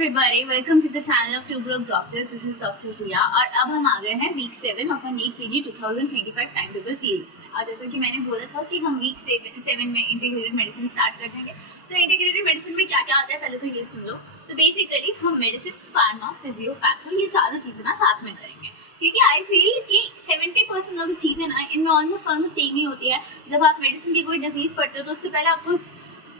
everybody, welcome to the channel of Two Broke Doctors. This is Dr. Shriya और अब हम आ गए हैं वीक 7 ऑफ NEET PG 2025 timetable series में। और जैसा कि मैंने बोला था कि हम वीक 7 में इंटीग्रेटेड मेडिसिन स्टार्ट कर देंगे। तो इंटीग्रेटेड मेडिसिन में क्या क्या आता है पहले तो ये सुन लो। तो बेसिकली हम मेडिसिन, फार्मा, फिजियो, पैथो ये चारों चीज़ें ना साथ में करेंगे, क्योंकि आई फील कि 70% ऑफ द चीज़ें ना इनमें ऑलमोस्ट सेम ही होती है। जब आप मेडिसिन की कोई डिजीज़ पढ़ते हो तो उससे पहले आपको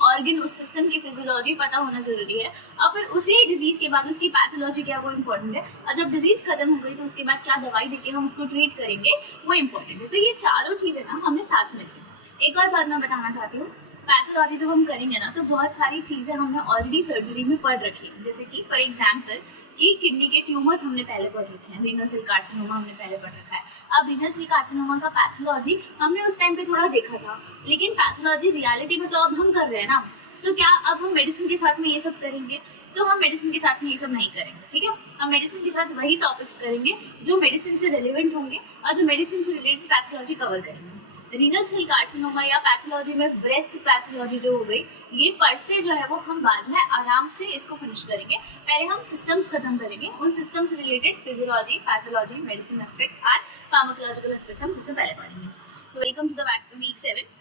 ऑर्गन, उस सिस्टम की फिजियोलॉजी पता होना जरूरी है, और फिर उसी डिजीज के बाद उसकी पैथोलॉजी क्या वो इम्पोर्टेंट है, और जब डिजीज खत्म हो गई तो उसके बाद क्या दवाई देके हम उसको ट्रीट करेंगे वो इम्पोर्टेंट है। तो ये चारों चीजें ना हमने साथ में ली। एक और बात मैं बताना चाहती हूँ, पैथोलॉजी जब हम करेंगे ना तो बहुत सारी चीज़ें हमने ऑलरेडी सर्जरी में पढ़ रखी है। जैसे कि फॉर एग्जांपल कि किडनी के ट्यूमर्स हमने पहले पढ़ रखे हैं, रीनल सेल कार्सिनोमा हमने पहले पढ़ रखा है। अब रीनल सेल कार्सिनोमा का पैथोलॉजी हमने उस टाइम पे थोड़ा देखा था, लेकिन पैथोलॉजी रियलिटी में तो अब हम कर रहे हैं ना। तो क्या अब हम मेडिसिन के साथ में ये सब करेंगे? तो हम मेडिसिन के साथ में ये सब नहीं करेंगे, ठीक है। हम मेडिसिन के साथ वही टॉपिक्स करेंगे जो मेडिसिन से रिलेवेंट होंगे और जो मेडिसिन से रिलेटेड पैथोलॉजी कवर करेंगे। रीनल सेल कार्सिनोमा या पैथोलॉजी में ब्रेस्ट पैथोलॉजी जो हो गई, ये पर से जो है वो हम बाद में आराम से इसको फिनिश करेंगे। पहले हम सिस्टम्स खत्म करेंगे, उन सिस्टम से related physiology, pathology, medicine aspect and pharmacological aspect हम सबसे पहले पढ़ेंगे। So welcome to the week 7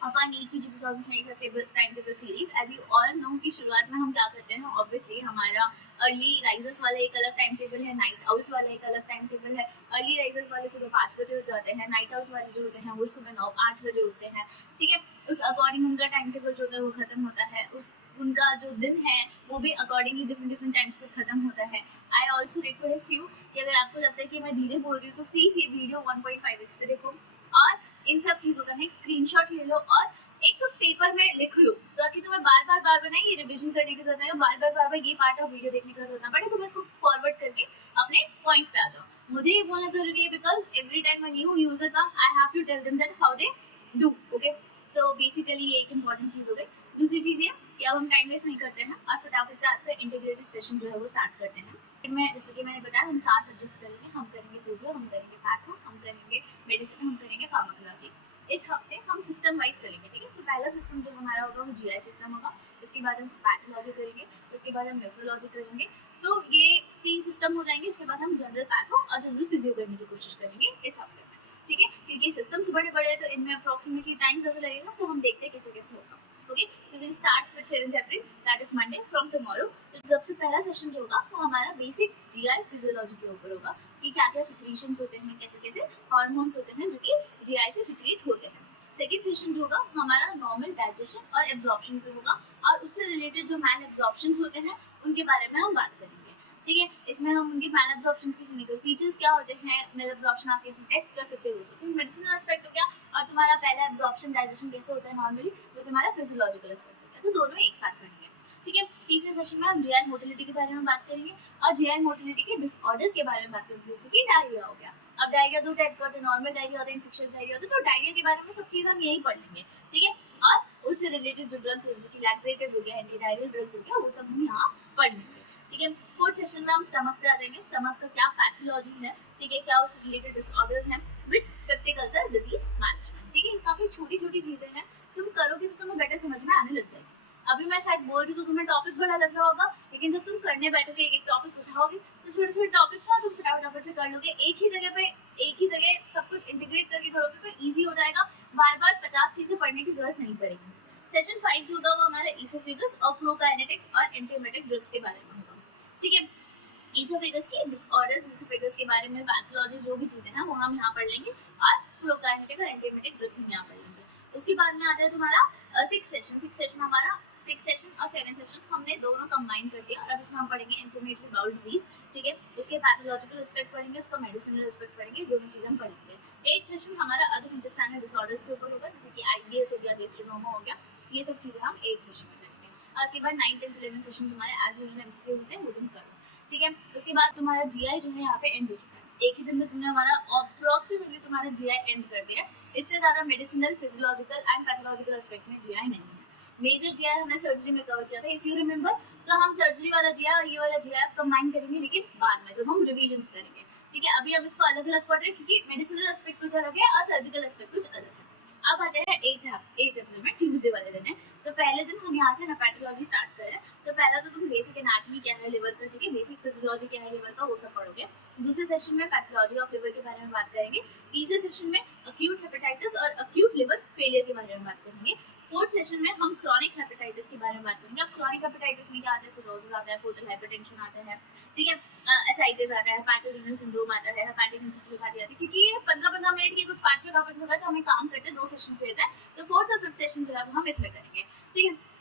of our NEET PG 2025 timetable series. As you all know कि शुरुआत में हम क्या करते हैं, ऑब्वियसली हमारा अर्ली राइजर्स वाला एक अलग टाइम टेबल है, नाइट आउल्स वाला एक अलग टाइम टेबल है। अर्ली राइजर्स वाले सुबह 5 बजे उठ जाते हैं, नाइट आउल्स वाले जो होते हैं वो सुबह 9-8 बजे उठते हैं, ठीक है। उस अकॉर्डिंग उनका टाइम टेबल जो होता है वो खत्म होता है, उस उनका जो दिन है वो भी अकॉर्डिंगली डिफरेंट टाइम्स पे खत्म होता है। आई ऑल्सो रिक्वेस्ट यू कि अगर आपको लगता है कि मैं धीरे बोल रही हूँ तो प्लीज़ ये वीडियो 1.5x पे देखो और इन सब चीज़ों का एक स्क्रीनशॉट ले लो और एक पेपर में लिख लो, ताकि तुम्हें बार बार नहीं ये रिवीजन करने की जरूरत है, बार ये पार्ट ऑफ वीडियो देखने का जरूरत ना पड़े। तुम इसको फॉरवर्ड करके अपने पॉइंट पे आ जाओ। मुझे ये बोलना जरूरी है because every time new user come I have to tell them that how they do, okay. तो बेसिकली ये एक इंपॉर्टेंट चीज़ हो गई। दूसरी चीज़ ये कि अब हम टाइम वेस्ट नहीं करते हैं और फटाफट से आज का इंटीग्रेटेड सेशन जो है वो स्टार्ट करते हैं। मैं जैसे कि मैंने बताया हम 4 सब्जेक्ट्स करेंगे। हम करेंगे फिजियो, हम करेंगे पैथो, हम करेंगे मेडिसिन, हम करेंगे फार्माकोलॉजी। इस हफ्ते हम सिस्टम वाइज चलेंगे, ठीक है। तो पहला सिस्टम जो हमारा होगा वो जीआई सिस्टम होगा, इसके बाद हम पैथोलॉजी करेंगे, उसके बाद हम नेफ्रोलॉजी करेंगे। तो ये 3 सिस्टम हो जाएंगे। उसके बाद हम जनरल पैथो और जनरल फिजियो करने की कोशिश करेंगे इस हफ्ते में, ठीक है। क्योंकि सिस्टम्स बड़े बड़े हैं तो इनमें अप्रॉक्सीमेटली टाइम ज़्यादा लगेगा, तो हम देखते हैं कैसे कैसे होगा, ओके। तो will start with 7 April, that is Monday from tomorrow. तो सबसे पहला सेशन जो होगा वो हमारा बेसिक जीआई फिजियोलॉजी के ऊपर होगा कि क्या क्या सिक्रीशंस होते हैं, कैसे कैसे हार्मोन्स होते हैं जो कि जीआई से सिक्रीट होते हैं। सेकेंड सेशन जो होगा हमारा नॉर्मल डाइजेशन और एब्जॉर्प्शन पे होगा, और उससे रिलेटेड जो मैल एब्जॉर्प्शंस होते हैं उनके बारे में हम बात करेंगे, ठीक है। इसमें हम उनके मैल एब्जॉर्प्शन के क्लिनिकल फीचर्स क्या होते हैं, मैल एब्जॉर्प्शन आप कैसे टेस्ट कर सकते हो, तो मेडिसिनल एस्पेक्ट हो गया, और तुम्हारा पहला एब्जॉर्प्शन डाइजेशन कैसे होता है नॉर्मली, वो तुम्हारा फिजियोलॉजिकल एस्पेक्ट हो गया। तो दोनों एक साथ पढ़ेंगे, ठीक है। तीसरे सेशन में हम जीआई मोटिलिटी के बारे में बात करेंगे और जीआई मोटिलिटी के डिसऑर्डर्स के बारे में बात करेंगे, जैसे कि डायरिया हो गया। अब डायरिया 2 टाइप का होता है, नॉर्मल डायरिया होता है, इन्फेक्शियस डायरिया होता है। तो डायरिया के बारे में सब चीज़ हम यही पढ़ लेंगे, ठीक है। और उससे रिलेटेड जो ड्रग्स जैसे कि लैक्सेटिव हो गया, एंटी डायरियल ड्रग्स हो गया, वो सब हम यहाँ पढ़ लेंगे, ठीक है। फोर्थ सेशन में हम स्टमक पे आ जाएंगे, स्टमक का क्या पैथोलॉजी है, ठीक है, क्या उससे रिलेटेड डिसऑर्डर्स हैं with peptic ulcer disease management, ठीक है। काफ़ी छोटी छोटी चीज़ें हैं, तुम करोगे तो तुम्हें बेटर समझ में आने लग जाएगी। अभी मैं शायद बोल रही हूँ तो तुम्हें टॉपिक बड़ा लग रहा होगा, लेकिन जब तुम करने बैठोगे एक टॉपिक उठाओगे तो छोटे छोटे टॉपिक्स ना तुम फटाफट से कर लोगे। एक ही जगह सब कुछ इंटीग्रेट करके करोगे तो ईजी हो जाएगा, बार 50 चीज़ें पढ़ने की जरूरत नहीं पड़ेगी। सेशन 5 जो होगा वो हमारा इसोफेगस और प्रोकाइनेटिक्स और एंटीमेटिक ड्रग्स के बारे में होगा, ठीक है। इसोफेगस के डिसऑर्डर्स, इसोफेगस के बारे में पैथोलॉजी जो भी चीज़ें हैं वो हम यहाँ पढ़ लेंगे, और प्रोकाइनेटिक और एंटीमेटिक ड्रग्स हम यहाँ पढ़ लेंगे। उसके बाद में आता है तुम्हारा 6 सेशन हमारा 6 सेशन और 7 सेशन हमने दोनों कंबाइन कर दिया, और अब इसमें हम पढ़ेंगे इन्फ्लेमेटरी बाउल डिजीज, ठीक है। उसके पैथोलॉजिकल एस्पेक्ट पढ़ेंगे, उसका मेडिसिनल एस्पेक्ट पढ़ेंगे, दोनों चीज़ें हम पढ़ेंगे। 8 सेशन हमारा अदर इंटेस्टाइनल डिसऑर्डर्स के ऊपर होगा, जैसे कि आईबीएस हो गया, गैस्ट्रोनोमा हो गया, ये सब चीज़ें हम 8 सेशन में करेंगे। और उसके बाद 9, 10, 11 सेशन तुम्हारे एज यूजुअल एमसीक्यूज होते हैं, वो तुम करो, ठीक है। उसके बाद तुम्हारा जीआई जो है यहाँ पे एंड हो चुका है। एक ही दिन में तुमने हमारा अप्रॉक्सीमेटली तुम्हारा जीआई एंड कर दिया। इससे ज़्यादा medicinal, physiological and pathological aspect में जीआई नहीं है। मेजर जीआई हमने सर्जरी में कवर किया था, इफ यू रिमेंबर। तो हम सर्जरी वाला जीआई और ये वाला जीआई कंबाइन करेंगे, लेकिन बाद में जब हम रिवीजन्स करेंगे, ठीक है। अभी हम इसको अलग अलग पढ़ रहे हैं क्योंकि मेडिसिनल एस्पेक्ट कुछ अलग है और सर्जिकल एस्पेक्ट कुछ अलग है। अब आते हैं 8 अप्रैल में, ट्यूसडे वाले दिन है। तो पहले दिन हम यहाँ से हेपेटोलॉजी स्टार्ट करें। तो पहला तो तुम बेसिक एनाटॉमी क्या है लिवर का, ठीक है, बेसिक फिजियोलॉजी क्या है लिवर का, वो सब पढ़ोगे। दूसरे सेशन में पैथोलॉजी ऑफ लिवर के बारे में बात करेंगे। तीसरे सेशन में अक्यूट हेपेटाइटिस और अक्यूट लिवर फेलियर के बारे में बात करेंगे। फोर्थ सेशन में हम क्रॉनिक हेपेटाइटिस के बारे में बात करेंगे। अब क्रॉनिक हेपेटाइटिस में क्या आता है, सिरोसिस आता है, पोर्टल हाइपरटेंशन आता है, ठीक है, एसाइटिस आता है, हेपेटोरेनल सिंड्रोम आता है, हेपेटिक एन्सेफेलोपैथी आती है। क्योंकि ये 15-15 मिनट के कुछ 5-6 टॉपिक्स होगा, तो हमें काम करते हैं 2 सेशन से होता है। तो फोर्थ और फिफ्थ सेशन जो है हम इसमें करेंगे, ठीक है।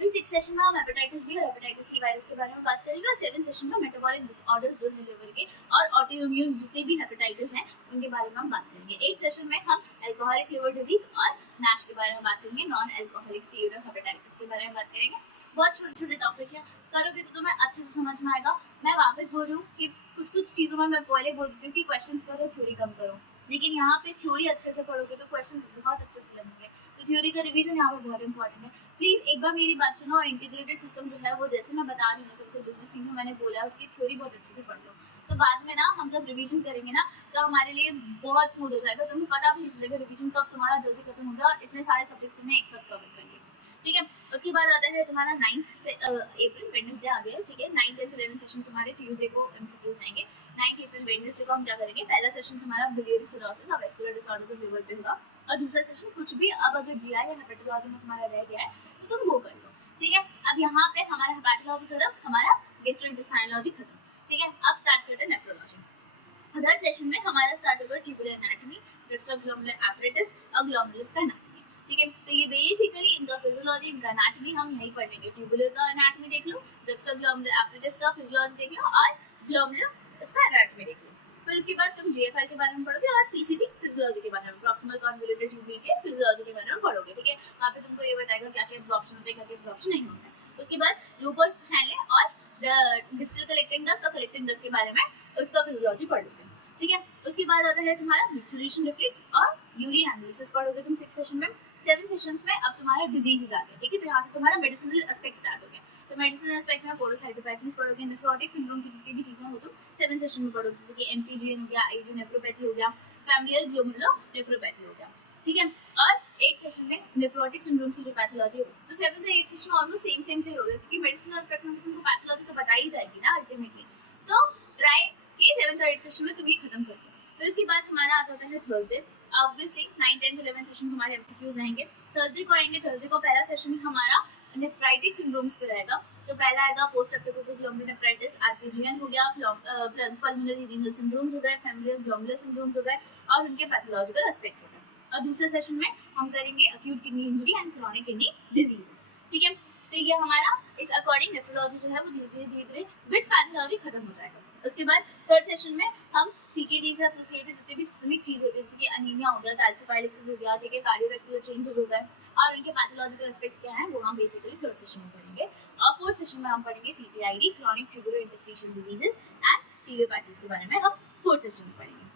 फिर 6 सेशन में हम हेपेटाइटिस बी और हेपेटाइटिस सी वायरस के बारे में बात करेंगे। और 7 सेशन में मेटाबॉलिक डिसऑर्डर्स जो है लिवर के और ऑटोइम्यून जितने भी हेपेटाइटिस हैं उनके बारे में हम बात करेंगे। 8 सेशन में हम अल्कोहलिक लिवर डिजीज और नैश के बारे में बात करेंगे, नॉन अल्कोहलिक स्टीरोइड हेपेटाइटिस के बारे में बात करेंगे। बहुत छोटे छोटे टॉपिक है, करोगे तो तुम्हें अच्छे से समझ में आएगा। मैं वापस बोल रही हूँ कि कुछ कुछ चीज़ों में मैं पहले बोल देती हूँ कि क्वेश्चंस करो, थ्योरी कम करो, लेकिन यहाँ पे थ्योरी अच्छे से पढ़ोगे तो क्वेश्चंस बहुत अच्छे से लगेंगे। तो थ्योरी का रिवीजन यहाँ पे बहुत इंपॉर्टेंट है। प्लीज़ एक बार मेरी बात सुनो। इंटीग्रेटेड सिस्टम जो है वो जैसे मैं बता रही हूँ तुमको, जिस जिस चीज़ में मैंने बोला है उसकी थ्योरी बहुत अच्छे से पढ़ लो। तो बाद में ना हम जब रिवीजन करेंगे ना तो हमारे लिए बहुत स्मूथ हो जाएगा। तुम्हें पता भी नहीं चलेगा रिवीजन कब तुम्हारा जल्दी खत्म होगा और इतने सारे सब्जेक्ट्स तुमने एक साथ कवर कर लिए, ठीक है। उसके बाद आता है तुम्हारा 9 अप्रैल वेडनेसडे आ गया, ठीक है। 9th and 11th सेशन तुम्हारे ट्यूसडे को एमसीक्यूज आएंगे। 9 अप्रैल वेडनेसडे को हम क्या करेंगे, पहला सेशन हमारा बिलियरी सिरोसिस और वेस्कुलर डिसऑर्डर्स ऑफ लिवर पे होगा। और दूसरा सेशन कुछ भी अब अगर जीआई या हेपेटोलॉजी में तुम्हारा रह गया है तो तुम वो कर लो, ठीक है। अब यहाँ पे हमारा हेपेटोलॉजी खत्म, हमारा गैस्ट्रोइंटेस्टाइनोलॉजी खत्म, ठीक है। अब स्टार्ट करते हैं नेफ्रोलॉजी। थर्ड सेशन में हमारा स्टार्ट होगा ट्यूबुलर एनाटॉमी, जुक्स्टाग्लोमेरुलर एपरेटस और ग्लोमेरुलस का एनाटॉमी, ठीक है। तो ये बेसिकली इनका फिजियोलॉजी, इनका एनाटॉमी हम यहीं पढ़ेंगे। ट्यूबुलर का एनाटॉमी देख लो, जुक्स्टाग्लोमेरुलर एपरेटस का फिजियोलॉजी देख लो और ग्लोमेरुलस का एनाटॉमी देख लो। फिर उसके बाद तुम जीएफआई के बारे में पढ़ोगे और पीसीटी फिजियोलॉजी के बारे में, प्रॉक्सिमल कन्वोल्यूटेड ट्यूब्यूल के फिजियोलॉजी के बारे में पढ़ोगे, ठीक है। वहाँ पे तुमको ये बताएगा क्या क्या एब्जॉर्प्शन होता है, क्या क्या एब्जॉर्प्शन नहीं होता है। उसके बाद लूपर फैनले और डिस्टल कलेक्टिंग डक्ट के बारे में उसका फिजियोलॉजी पढ़ोगे, ठीक है। उसके बाद आता है तुम्हारा मिक्सचरेशन रिफ्लेक्स और यूरिन एनालिसिस पढ़ोगे तुम 6 सेशन में। 7 सेशंस में अब तुम्हारा डिजीजेस आ गए, ठीक है। तो यहाँ से तुम्हारा मेडिसिनल एस्पेक्ट स्टार्ट हो गया। तो मेडिसिनल एस्पेक्ट में पोरोसाइटोपैथीज पढ़ोगे, नेफ्रोटिक सिंड्रोम की जितनी भी चीजें हो तुम 7 सेशन में पढ़ोगे, जैसे कि एनपीजीएन हो गया, आईजी नेफ्रोपैथी हो गया, फैमिलियल ग्लोमेरुलोनेफ्रोपैथी हो गया, ठीक है। और 8 सेशन में नेफ्रोटिक सिंड्रोम की जो पैथोलॉजी होगी, तो 7th और 8th सेशन में ऑलमोस्ट सेम से होगा, क्योंकि मेडिसिनल एस्पेक्ट में तुमको पैथोलॉजी तो बताई ही जाएगी ना अल्टीमेटली। तो ट्राई कि 7th और 8th सेशन में तुम ये खत्म कर दो। फिर उसके बाद हमारा आ जाता है थर्सडे। ऑब्वियसली 9, 10, 11 सेशन हमारे एमसीक्यूज रहेंगे। थर्सडे को आएंगे। थर्सडे को पहला सेशन हमारा नेफ्राइटिक सिंड्रोम्स पे रहेगा। तो पहला आएगा पोस्ट स्ट्रेप्टोकोकल ग्लोमेरुलोनेफ्राइटिस, आरपीजीएन हो गया, पल्मोनरी रीनल सिंड्रोम्स हो गए, फैमिलियल ग्लोमेरुलर सिंड्रोम्स हो गए और उनके पैथोलॉजिकल एस्पेक्ट्स हो गए। और दूसरे सेशन में हम करेंगे acute kidney injury and chronic kidney diseases, ठीक है। तो ये हमारा इस अकॉर्डिंग नेफ्रोलॉजी जो है वो धीरे धीरे विद पैथोलॉजी खत्म हो जाएगा। उसके बाद थर्ड सेशन में हम सीकेडी से एसोसिएटेड जितनी भी सिस्टमिक चीज होती है, जैसे कि अनीमिया हो गया, कैल्सिफाइलिक्सिस हो गया, ठीक है, कार्डियोवैस्कुलर चेंजेस हो गए और उनके पैथोलॉजिकल एस्पेक्ट्स क्या हैं वो हम बेसिकली थर्ड सेशन में पढ़ेंगे। और फोर्थ सेशन में हम पढ़ेंगे CTID, chronic tubular interstitial diseases and ciliopathies के बारे में हम फोर्थ सेशन में पढ़ेंगे।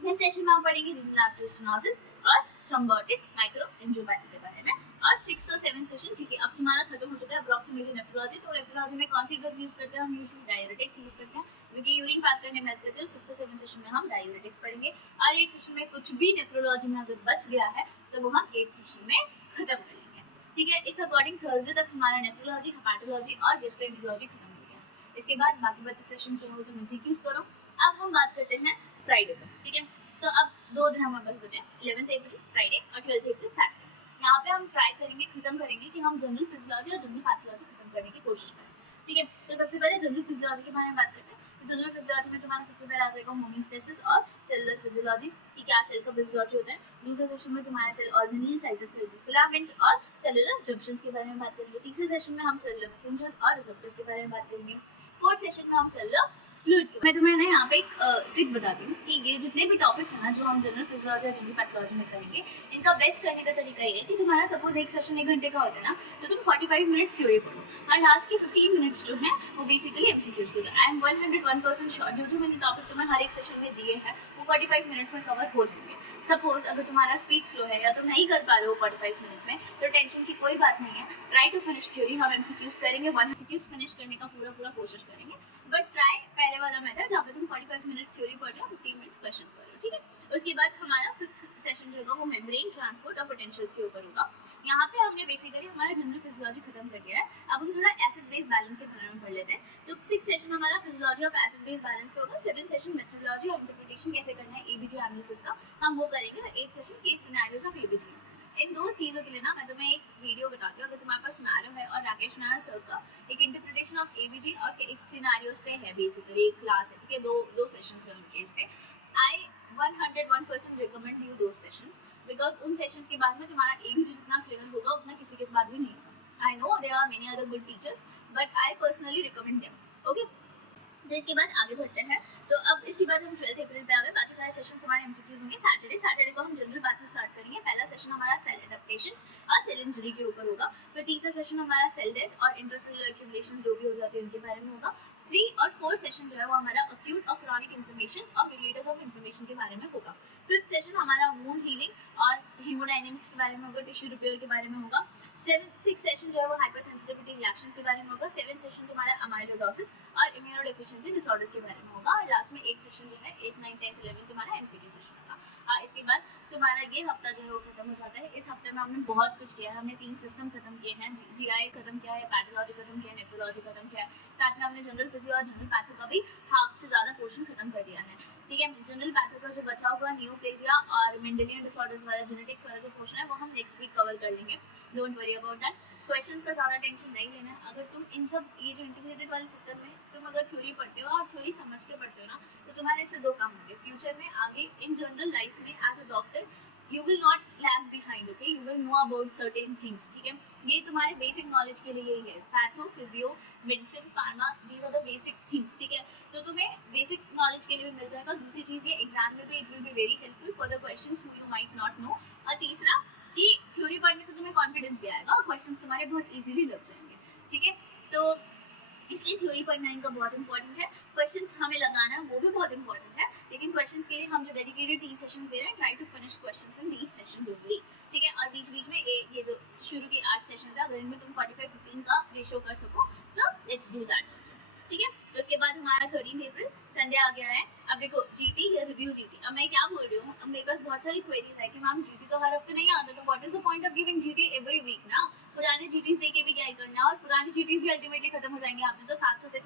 नेक्स्ट सेशन में हम पढ़ेंगे रीनल आर्टरी स्टेनोसिस और थ्रोम्बोटिक माइक्रोएंजियोपैथी के बारे में। और 6th और 7th सेशन, क्योंकि अब तुम्हारा खत्म हो चुका है अप्रोक्सीमेटली नेफ्रोलॉजी, तो नेफ्रोलॉजी में कौन सी ड्रग्स यूज करते हैं हम, यूजुअली डाययूरेटिक्स यूज करते हैं, जो कि यूरिन पास करने में हेल्प करते हैं। 6th और 7th सेशन में हम डाययूरेटिक्स पढ़ेंगे। और 8th सेशन में कुछ भी नेफ्रोलॉजी में अगर बच गया है तो वो हम 8th सेशन में खत्म कर लेंगे, ठीक है। इस अकॉर्डिंग थर्सडे तक हमारा नेफ्रोलॉजी, हेपेटोलॉजी और गैस्ट्रोएंटेरोलॉजी खत्म हो गया। इसके बाद बाकी बचे सेशन जो है तुम एमसीक्यूज करो। अब हम बात करते हैं फ्राइडे को, ठीक है। तो अब 2 दिन हमारे पास बचे, 11th अप्रैल फ्राइडे और 12th अप्रैल सैटरडे। यहाँ पे हम ट्राई करेंगे, खत्म करेंगे कि हम जनरल फिजियोलॉजी और जनरल पैथोलॉजी खत्म करने की कोशिश करें, ठीक है। तो सबसे पहले जनरल फिजियोलॉजी के बारे में बात करते हैं। तो जनरल फिजियोलॉजी में तुम्हारा सबसे पहले आ जाएगा होमियोस्टेसिस और सेलुलर फिजियोलॉजी, कि क्या सेल का फिजियोलॉजी होता है। दूसरे सेशन में तुम्हारा सेल ऑर्गेनील, साइटोस्केलेटल फिलामेंट्स और सेलुलर जंक्शंस के बारे में बात करेंगे। तीसरे सेशन में हम सेलुलर मैसेंजर्स और रिसेप्टर्स के बारे में बात करेंगे। फोर्थ सेशन में हम सेलुलर फ्लूइड्स। मैं तुम्हें ना यहाँ पे एक ट्रिक बताती हूँ कि ये जितने भी टॉपिक्स हैं ना जो हम जनरल फिजियोलॉजी और जनरल पैथोलॉजी में करेंगे, इनका बेस्ट करने का तरीका ये है कि तुम्हारा सपोज एक सेशन 1 घंटे का होता है ना, तो तुम 45 मिनट्स थ्योरी पढ़ो और लास्ट के 15 मिनट्स जो है वो बेसिकली एमसीक्यूज के। आई एम 101% श्योर जो मैंने टॉपिक तुम्हें हर एक सेशन में दिए हैं वो 45 मिनट्स में कवर हो जाएंगे। सपोज अगर तुम्हारा स्पीच स्लो है या तुम नहीं कर पा रहे हो 45 मिनट्स में, तो टेंशन की कोई बात नहीं है। ट्राई टू फिनिश थ्योरी, हम एमसीक्यूज करेंगे, 1 एमसीक्यूज फिनिश करने का पूरा कोशिश करेंगे, बट ट्राई पहले वाला मेथड जहाँ पे तुम 45 मिनट्स थ्योरी पढ़ रहे हो, 15 मिनट्स क्वेश्चन कर रहे हो, ठीक है। उसके बाद हमारा 5th सेशन जो होगा वो मेम्ब्रेन, ट्रांसपोर्ट और पोटेंशियल्स के ऊपर होगा। यहाँ पे हमने बेसिकली हमारा जनरल फिजियोलॉजी खत्म कर दिया है। अब हम थोड़ा एसिड बेस बैलेंस के बारे में पढ़ लेते हैं। तो 6 सेशन हमारा physiology of acid base balance पे होगा। 7 सेशन मेथोडोलॉजी और इंटरप्रिटेशन कैसे करना है एबीजी एनालिसिस का, हम वो करेंगे। और 8 session case scenarios of ABG. इन दो चीज़ों के लिए ना मैं तुम्हें एक वीडियो बताती हूँ, अगर तुम्हारे पास मैरो है और राकेश नायर सर का एक इंटरप्रिटेशन ऑफ एबीजी और केस सिनेरियोज पे है, बेसिकली एक क्लास है, ठीक है, दो सेशंस है उनके इस पे। आई 101% रिकमेंड यू दो सेशंस, बिकॉज उन सेशंस के बाद में तुम्हारा एबीजी जितना क्लियर होगा उतना किसी के बाद भी नहीं होगा। I know there are many other good teachers but I personally recommend them, okay. तो इसके बाद आगे बढ़ते हैं। तो अब इसके बाद हम 12 अप्रैल पे आ गए। बाकी सारे सेशंस हमारे एमसीक्यूज होंगे। सैटरडे को हम जनरल पैथो स्टार्ट करेंगे। पहला सेशन हमारा सेल एडेप्टेशंस और सेल इंजरी के ऊपर होगा। फिर तीसरा सेशन हमारा सेल डेथ और इंट्रासेलुलर एक्यूमुलेशंस जो भी हो जाती है उनके बारे में होगा। 3 और 4 सेशन जो है वो हमारा अक्यूट और क्रॉनिक इन्फ्लेमेशन और मीडिएटर्स ऑफ इन्फ्लेमेशन के बारे में होगा। 5th सेशन हमारा वुंड हीलिंग और हीमोडायनेमिक्स के बारे में होगा, टिश्यू रिपेयर के बारे में होगा। 6 सेशन जो है वो हाइपर सेंसिटिविटी रिएक्शंस के बारे में होगा। 7 सेशन तुम्हारा अमाइलोइडोसिस और इम्यूनोडेफिशिएंसी डिसऑर्डर्स के बारे में होगा। और लास्ट में 8 सेशन जो है 8, 9, 10, 11 तुम्हारा एमसीक्यू सेशन होगा। इसके बाद तुम्हारा ये हफ्ता जो है वो खत्म हो जाता है। इस हफ्ते में हमने बहुत कुछ किया है। हमने 3 सिस्टम खत्म किए हैं, जीआई खत्म किया है, पैथोलॉजी खत्म किया है, नेफ्रोलॉजी खत्म किया है। साथ में हमने जनरल फिजियो और जनरल पैथो का भी हाफ से ज़्यादा पोर्शन खत्म कर दिया है, ठीक है। जनरल पैथो का जो बचा हुआ न्यूप्लेजिया और मेंडेलियन डिसऑर्डर्स वाला जेनेटिक्स वाला जो पोर्शन है वो हम नेक्स्ट वीक कवर कर लेंगे। Don't worry about that. Questions का ज़्यादा टेंशन नहीं लेना है। अगर तुम इन सब ये जो इंटीग्रेटेड वाले सिस्टम में तुम अगर थ्योरी पढ़ते हो और थ्योरी समझ के पढ़ते हो ना, तो तुम्हारे इससे 2 काम होंगे फ्यूचर में। आगे इन जनरल लाइफ में as a doctor you will not lag behind, okay, you will know about certain things, ठीक है। ये तुम्हारे बेसिक नॉलेज के लिए ही है। Patho, physio, medicine, pharma, these are the basic things, ठीक है। तो तुम्हें बेसिक नॉलेज के लिए भी मिल जाएगा। दूसरी चीज़ ये एग्जाम में भी it will be very helpful for the questions who you might not know. और तीसरा कि थ्योरी पढ़ने से तुम्हें कॉन्फिडेंस भी आएगा और क्वेश्चंस तुम्हारे बहुत इजीली लग जाएंगे, ठीक है। तो इसलिए थ्योरी पढ़ना इनका बहुत इंपॉर्टेंट है। क्वेश्चंस हमें लगाना वो भी बहुत इंपॉर्टेंट है, लेकिन क्वेश्चंस के लिए हम जो डेडिकेटेड 3 सेशंस दे रहे हैं, try to finish questions in these sessions only, ठीक है। और बीच बीच में ये जो शुरू की 8 सेशंस है, अगर इनमें तुम 45-15 का रेशियो कर सको तो लेट्स डू दैट ऑल्सो, ठीक है। तो उसके बाद हमारा 13 अप्रैल संडे आ गया है। अब देखो जीटी या रिव्यू जीटी, अब मैं क्या बोल रही हूँ, अब मेरे पास बहुत सारी क्वेरीज है कि मैम जीटी तो हर हफ्ते नहीं आता, तो what is the point of giving GT every week ना। पुराने जीटीज देके भी क्या ही करना, और पुराने जीटीज भी अल्टीमेटली खत्म हो जाएंगे। आपने तो 7 हफ्ते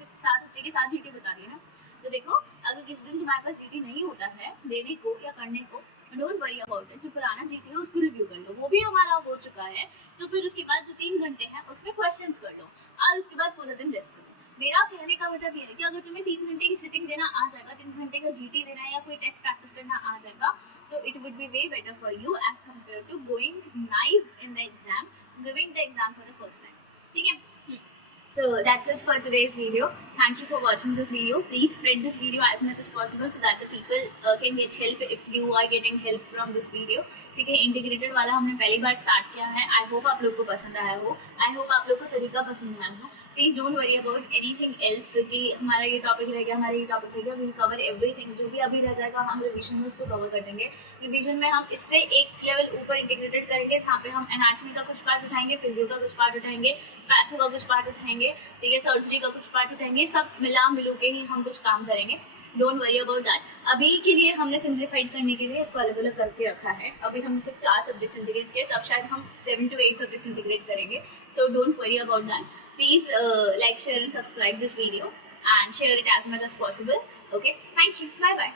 के 7 जीटी बता दिए ना। तो देखो अगर किसी दिन तुम्हारे पास जीटी नहीं होता है देने को या करने को, डोंट वरी अबाउट इट। जो पुराना जीटी है उसको रिव्यू कर लो, वो भी हमारा हो चुका है। तो फिर उसके बाद जो 3 घंटे हैं उसमें क्वेश्चंस कर लो और उसके बाद पूरा दिन रेस्ट करो। मेरा कहने का मतलब ये है कि अगर तुम्हें 3 घंटे की सिटिंग देना आ जाएगा, 3 घंटे का जीटी देना है या कोई टेस्ट प्रैक्टिस करना आ जाएगा, तो it would be way better for you as compare to going naive in the exam, giving the exam for the first time, ठीक है। So that's it for today's video. Thank you for watching this video. Please spread this video as much as possible so that the people can get help if you are getting help from this video. ठीक है, integrated वाला हमने पहली बार start किया है। I hope आप लोग को पसंद आया हो, आई होप आप लोग को तरीका पसंद आया हो। Please don't worry about anything else कि हमारा ये टॉपिक रह गया, हमारा ये टॉपिक रह गया। विल कवर एवरीथिंग, जो भी अभी रह जाएगा हम रिविजन में उसको कवर कर देंगे। रिविजन में हम इससे एक लेवल ऊपर इंटीग्रेटेड करेंगे, जहाँ पे हम एनाटॉमी का कुछ पार्ट उठाएंगे, फिजियो का कुछ पार्ट उठाएंगे, पैथो का कुछ पार्ट उठाएंगे, ठीक है, सर्जरी का कुछ पार्ट उठाएंगे। सब मिला मिलू के ही हम कुछ काम करेंगे। Don't worry about that. अभी के लिए हमने सिंप्लीफाइड करने के लिए इसको अलग अलग करके रखा है। अभी हमने सिर्फ 4 सब्जेक्ट्स इंटीग्रेट किए, तब शायद हम 7 to 8 सब्जेक्ट्स इंटीग्रेट करेंगे। So don't worry about that. Please like, share and subscribe this video and share it as much as possible. Okay, thank you. Bye bye.